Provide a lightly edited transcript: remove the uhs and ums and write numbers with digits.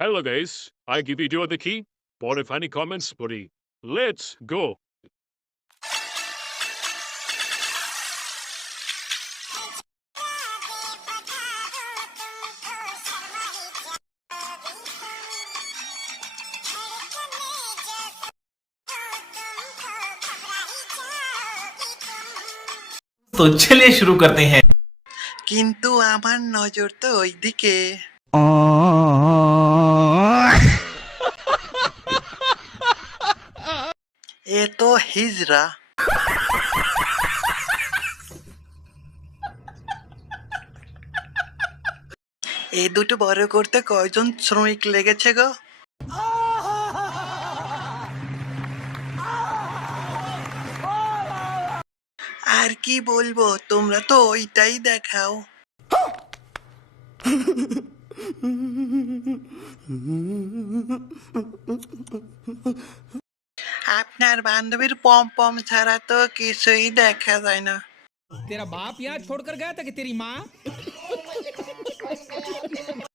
Hello guys, I give you the key. For if any comments, buddy. Let's go. तो चलिए शुरू करते हैं। কিন্তু আমার নজর তো ওইদিকে। এ তো হিজড়া। এই দুটো বড় করতে কয়জন শ্রমিক লেগেছে গো? আর কি বলবো, তোমরা তো ওইটাই দেখাও। আপনার বান্ধবীর পম পম ছাড়া তো কিছুই দেখা যায় না। तेरा बाप यहाँ छोड़कर गया था कि तेरी माँ?